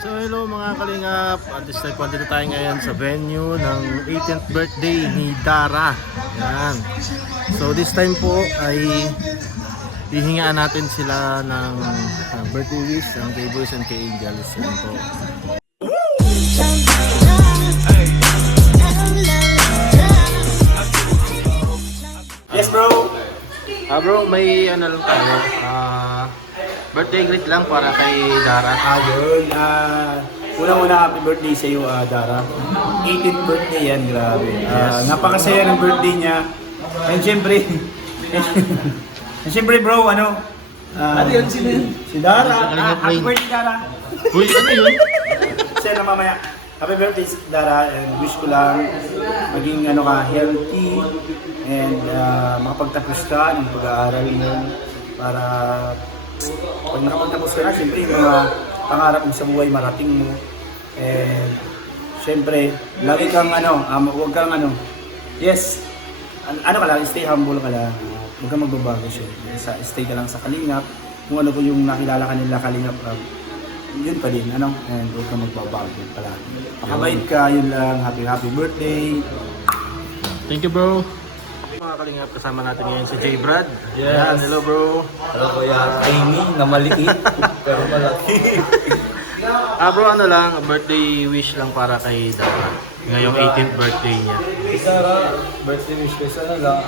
So hello mga kalingap, at this time po dito tayo ngayon sa venue ng 18th birthday ni Dara. Yan. So this time po ay hihingaan natin sila ng birthday wish ng kay Boys and kay Angels. Yan po. Yes bro! Bro, may ano lang tayo. Birthday greet lang para kay Dara. Ayun, unang-una happy birthday sa iyo, Dara. 18th birthday yan, grabe. Napakasaya ng birthday niya. And syempre, bro, ano? Yun, si Dara. Happy birthday, Dara. Uy, ano yun? Kasi na mamaya. Happy birthday, Dara. And wish ko lang maging healthy and makapagtapos ka ng pag-aaral mo para pag nakapagtapos ka na, siyempre yung mga pangarap mo sa buhay marating mo. And siyempre, lagi kang huwag kang yes, ka lang, stay humble ka lang. Huwag kang magbabago siyempre. Stay ka lang sa Kalingap. Kung ano po yung nakilala ka nila Kalingap, yun pa din, and huwag kang magbabago palagi. Pakabait ka, yun lang. Happy birthday. Thank you bro. Mga kalingap, kasama natin ngayon si J. Brad. Yes. Yan, hello bro. Hello Kuya Amy na maliit pero malaki. Bro, ano lang, birthday wish lang para kay Dara. Ngayong 18th birthday niya. Dara, birthday wish ko sa lang,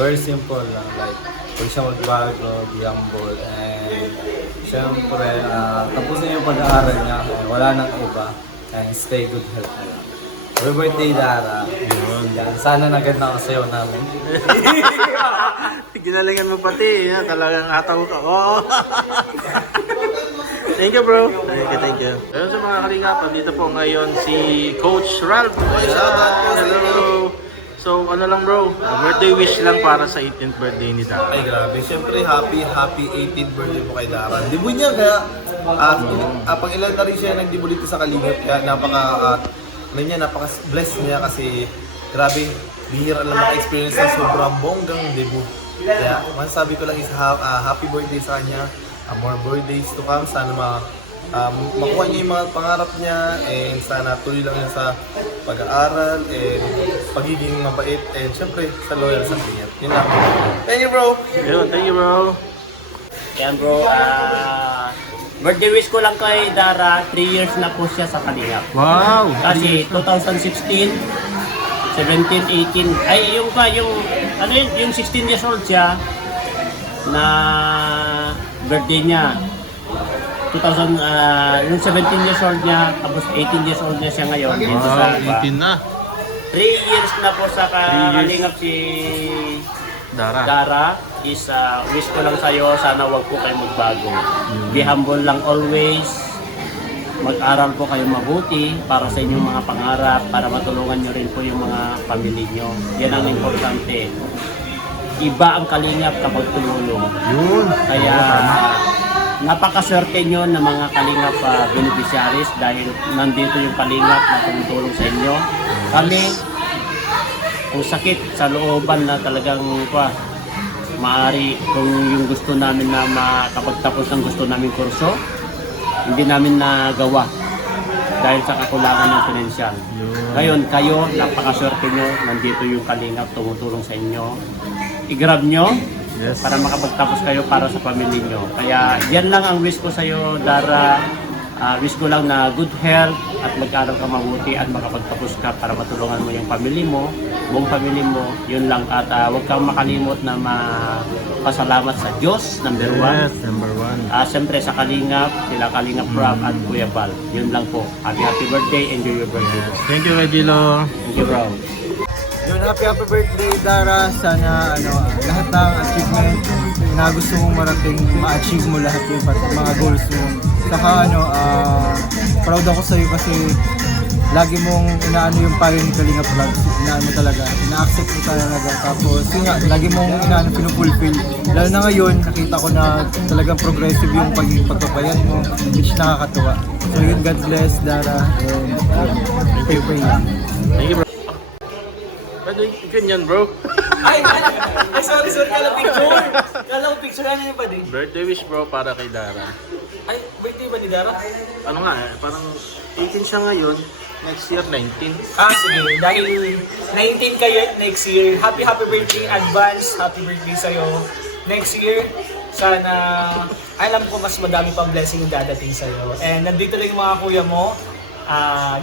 very simple lang. Like, huwag siya magbago, be humble, and syempre, tapusin yung pag-aaral niya, wala nang iba, and stay good health na lang. Happy birthday, Dara. Yun. Sana naganda ka sayo namin. Ginalingan mo pati, talagang hataw ka. Oo. Thank you bro. Thank you. Ayun sa mga kalingap, dito po ngayon si Coach Ralph. Ayan, hello. So ano lang bro, birthday wish lang para sa 18th birthday ni Dara. Ay grabe, siyempre happy 18th birthday mo kay Dara. Debut niya kaya, pang ilan na rin siya nag-debut dito sa Kalingap, kaya napaka-blessed niya kasi grabe, bihira lang maka-experience ng sobrang bonggang debut. Kaya masasabi ko lang is happy birthday sa kanya, more birthdays to come, sana makuha niya yung mga pangarap niya, and sana tuloy lang niya sa pag-aaral and pagiging mabait, and syempre sa loyal sa kanya. Yun lang. Thank you bro! Ayun, thank you bro. Yan bro, birthday wish ko lang kay Dara, 3 years na po siya sa Kalingap. Wow! Kasi 2016, 17, 18, ay yung 16 years old siya na birthday niya. Yung 17 years old niya, tapos 18 years old niya siya ngayon. Dito sa 18 na. 3 years na po sa Kalingap si Dara. Is wish ko lang sa'yo, sana wag po kayo magbago. Be humble lang always. Mag-aral po kayo mabuti para sa inyong mga pangarap, para matulungan nyo rin po yung mga pamilya nyo. Yan ang importante. Iba ang Kalingap kapag tumulong. Yun. Kaya napakaswerte nyo ng mga Kalingap beneficiaries dahil nandito yung Kalingap na tumutulong sa inyo. Kami, kung sakit sa looban na talagang maaari kung yung gusto namin na makapagtapos ng gusto namin kurso, hindi namin nagawa dahil sa kakulangan ng pinansyal. Ngayon, kayo, napakaswerte nyo, nandito yung Kalingap tumutulong sa inyo. I-grab nyo para makapagtapos kayo para sa pamilya nyo. Kaya yan lang ang wish ko sa iyo, Dara. Wish ko lang na good health at mag-aral ka mabuti at makapagtapos ka para matulungan mo yung pamilya mo, buong pamilya mo. Yun lang, at huwag kang makalimot na pasalamat sa Diyos, number one. Yes, number 1. Siyempre sa Kalingap, sila Kalingap Rob at Kuya Bal. Yun lang po. Happy birthday, enjoy your birthday. Thank you Regilo. Thank you bro. Yun, happy birthday Dara. Sana lahat ng achievement na gusto mong marating, ma-achieve mo lahat yung mga goals mo. Saka proud ako sa'yo kasi lagi mong inaano yung payo ni Kalingap Vlogs. Inaano talaga, ina-accept mo talaga. Tapos yun nga, lagi mong inaano pinupulfill. Lalo na ngayon, nakita ko na talagang progressive yung pagpapayat mo, which nakakatuwa. So yun, God bless Dara. And pray. Thank you bro. Ano ganyan bro? Ay, sorry, kala picture. Kala ko picture, ano yung ba din? Birthday wish bro para kay Dara. Ay, birthday ba ni Dara? Ano nga parang 18 siya ngayon, next year 19. Sige. Dahil 19 kayo next year, happy birthday in advance. Happy birthday sa'yo. Next year, sana, alam ko mas madami pang blessing yung dadating sa'yo. And nandito rin yung mga kuya mo.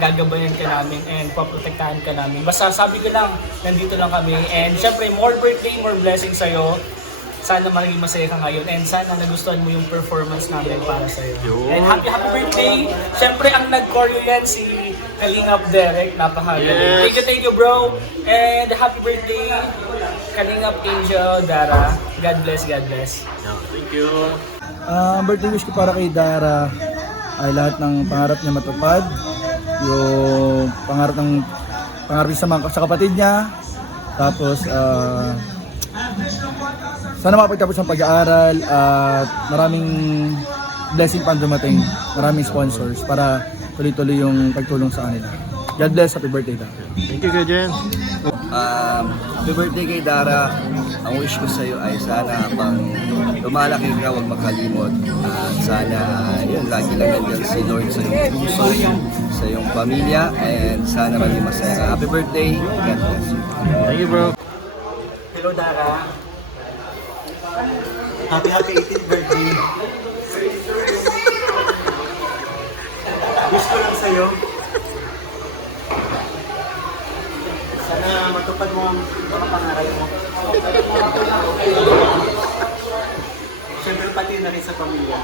Gagabayan ka namin and paprotektahan ka namin. Basta sabi ko lang, nandito lang kami. And syempre, more birthday, more blessings sa'yo. Sana maging masaya ka ngayon and sana nagustuhan mo yung performance namin para sa'yo. And happy birthday! Syempre, ang nag-choreo yan si Kalingap Derek. Napakagaling. Yes. Thank you bro! And happy birthday, Kalingap Angel, Dara. God bless, God bless. Yeah, thank you. Ang birthday wish ko para kay Dara ay lahat ng pangarap niya matupad. Yung pangarap niya sa kapatid niya. Tapos, sana makapagtapos ng pag-aaral at maraming blessing pa dumating. Maraming sponsors para tuloy-tuloy yung pagtulong sa kanila. God bless. Happy birthday, Dara. Thank you, Kuya Jen. Happy birthday kay Dara. Ang wish ko sa'yo ay sana pang lumalaki ka, huwag makalimot. At sana, yun, lagi lang nandiyan si Lord sa iyong puso, sa iyong pamilya, and sana maging masaya ka. Happy birthday. God bless you. Thank you, bro. Hello Dara. Happy 18th birthday. Wish ko lang sa'yo. Sana matupad mo ang mga pangarap mo. Siyempre pati na rin sa pamilya.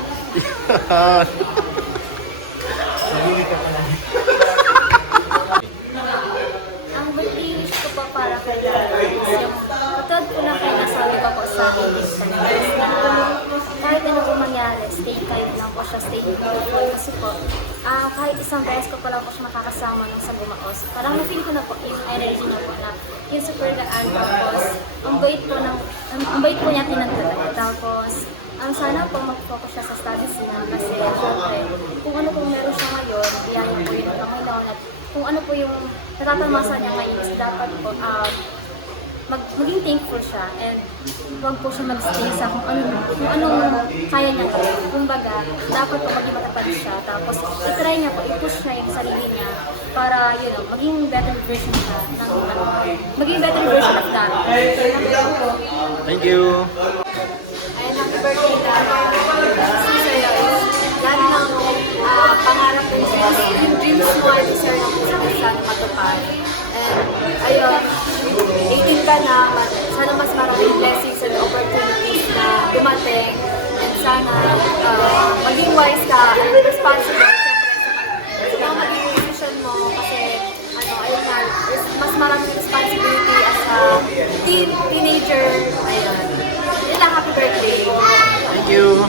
Nagiging ka pa lang. Ang birthday wish ko pa para kay Dara is yung katulad ko na kayo nasabi ko po sa akin na kahit ano po mangyari, stay kayo lang po siya, stay beautiful. Kasi po, kahit isang beses ko pa lang po siya makakasama nung sa Bumaos, parang na-feel ko na po yung energy niya po na yung super gaan. Tapos, ang bait po niya tinatala. Tapos, sana po mag-focus siya sa studies niya kasi syempre, kung ano pong meron siya ngayon, biyaya po yun ng Panginoon at kung ano po yung natatamasa niya ngayon is dapat po maging thankful siya and huwag po siya mag-stay sa kung anong kaya niya po. Kumbaga, dapat po maging matapad siya tapos itry niya po, i-push niya yung sarili niya para maging better version siya maging better version of that. Thank you. Ayun, happy birthday, Dara. Kasi sa'yo is lahat ng pangarap and yung dreams mo ay deserve ng isang sana matupad. And ayun, 18 ka na, sana mas maraming blessings and opportunities na dumating. And sana maging wise ka and responsible siyempre sa mga maging decision mo kasi ayun nga, mas maraming responsibility as a teenager. Ayun. Yun lang, happy birthday. Thank you.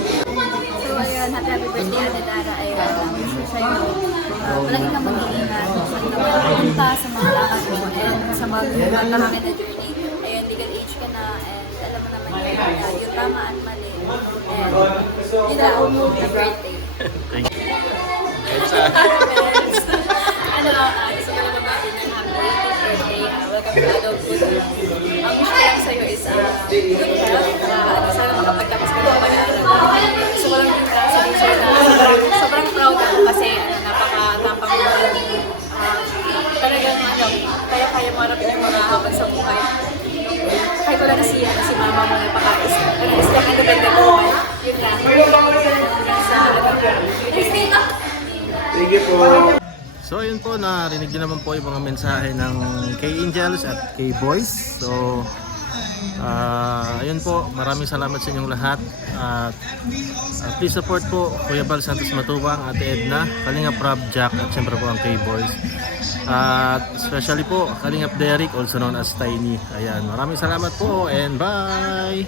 So ayun, happy birthday Ate Dara. Ayun, wish ko sa'yo. Palagi kang mag-iingat. Saan ka magpunta sa mga lakad mo and sa mga hangin na journey. Ayun, legal age ka na and alam mo naman yung tama at mali. And yun lang, happy birthday. Thank you. Gusto ko lang mabati ng happy birthday. Welcome to adulthood. Ang wish ko lang sa'yo is good health. Sana makapagtapos ka ng pag-aaral. Gusto ko lang yung sabihin sa'yo na sobrang proud ako kasi napaka-tapang mo. Talagang kaya marami yung mga habang sa buhay. Kahit wala na si mama mo napaka-is. Still independent woman. Yun na. Sa Thank you po. So ayun po, narinig nyo naman po yung mga mensahe ng K-Angels at K-Boys. So ayun po, maraming salamat sa inyong lahat. At please support po Kuya Bal Santos Matubang, Ate Edna, Kalingap Rob Jack at syempre po ang K-Boys. At especially po Kalingap Derek, also known as Tiny. Ayan, maraming salamat po and bye!